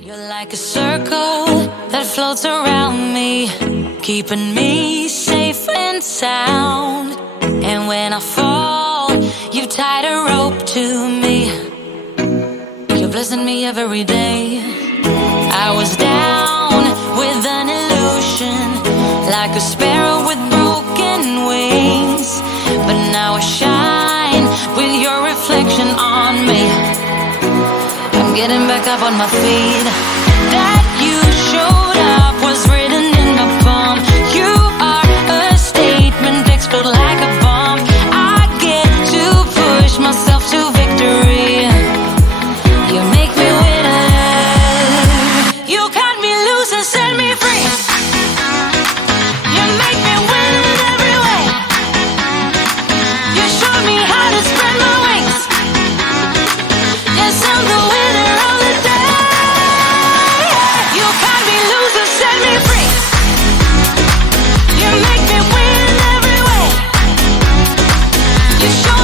You're like a circle that floats around me, keeping me safe and sound. And when I fall, you tied a rope to me. You're blessing me every day. I was down with an illusion, like a sparrow with broken wings, but now I shine with your reflection on me. I'm getting back up on my feet. That you showed up was written in my palm. You are a statement, explode like a bomb. I get to push myself to victory. You make me winner. You cut me loose and set me free. You make me win in every way. You showed me how to spread my wings. Yes, I'm the winner of the day. You cut me loose and set me free. You make me win in every way. You show